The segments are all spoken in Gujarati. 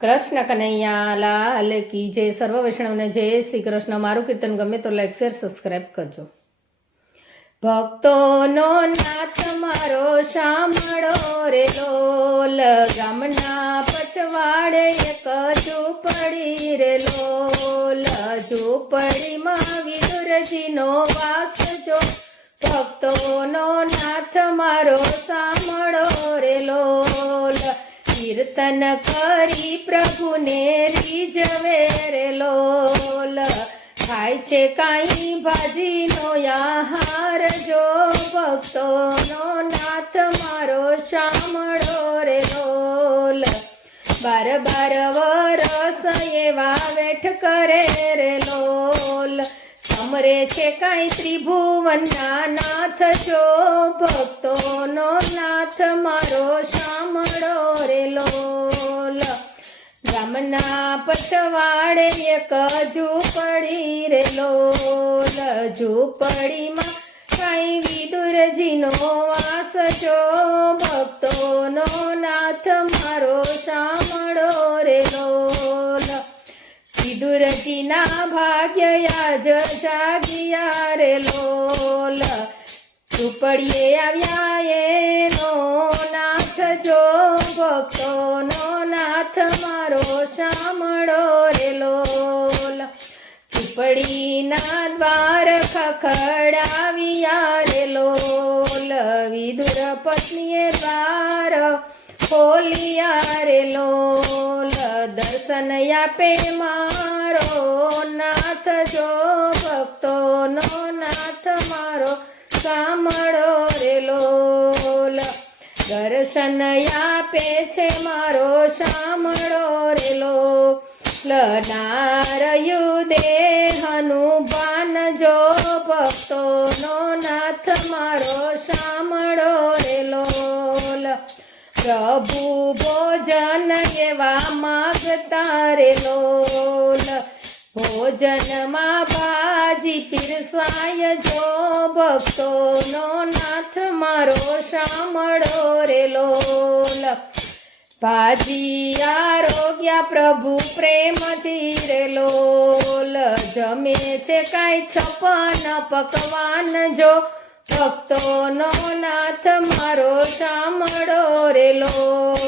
કૃષ્ણ કનૈયા લાલ કી જય. સર્વ વૈષ્ણવને જય શ્રી કૃષ્ણ. મારું કીર્તન ગમે તો લાઈક શેર સબસ્ક્રાઈબ કરજો. ભક્તોનો નાથ મારો શામળો રે લોલ, ગામના પછવાડે એક ઝૂંપડી રે લોલ, ઝૂંપડીમાં વિદુરજીનો વાસ જો, ભક્તોનો નાથ મારો શામળો રે લોલ, કીર્તન કરી પ્રભુને રીઝવે રે લોલ, ખાય છે કાંઈ ભાજીનો આહાર જો, ભક્તોનો નાથ મારો શામળો રે લોલ, બાર વરસ એવા વેઠ કરે રે લોલ, સમરે છે કાંઈ ત્રિભુવનના નાથ જો, ભક્તોનો નાથ મારો શામળો રે લોલ, ગામના પછવાડે એક ઝૂંપડી રે લોલ, ઝૂંપડીમાં કાંઈ વિદુરજીનો વાસ જો, ભક્તોનો નાથ મારો શામળો રે લોલ, વિદુરજીના ભાગ્ય આજ જાગ્યા રે લોલ, ઝૂંપડીએ આવ્યા એનો નાથ જો, ભક્તોનો નાથ મારો શામળો રે લોલ, ઝૂંપડીના દ્વાર ખખડાવ્યા રે લોલ, વિદુર પત્નીએ દ્વાર ખોલ્યા રે લોલ, દર્શન આપે મારો નાથ જો, ભક્તોનો નાથ મારો શામળો રે લોલ, દર્શન આપે છે મારો શામળો રે લોલ, નારયું દેહનું ભાન જો, ભક્તોનો નાથ મારો શામળો રે લોલ, પ્રભુ ભોજન એવા માગતા રે લોલ, ભોજનમાં ભાજી પીરસાય જો, ભક્તોનો નાથ મારો શામળો રે લોલ, ભાજી આરોગ્ય પ્રભુ પ્રેમથી રે લોલ, જમે છે કાંઈ 56 પકવાન જો, ભક્તોનો નાથ મારો શામળો રે લોલ,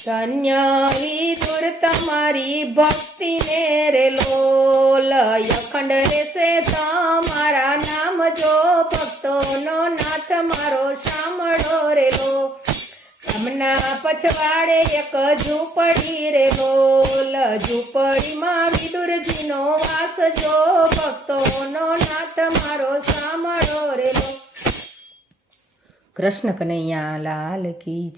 ધન્ય વિદુર તમારી ભક્તિને રે લોલ, અખંડ રહેશે તમારા નામ જો, ભક્તોનો નાથ મારો શામળો રે લોલ, ગામના પછવાડે એક ઝૂંપડી રે લોલ, ઝૂંપડીમાં વિદુરજીનો વાસ જો, ભક્તોનો નાથ મારો શામળો રે લોલ. કૃષ્ણ કનૈયા લાલ કી જય.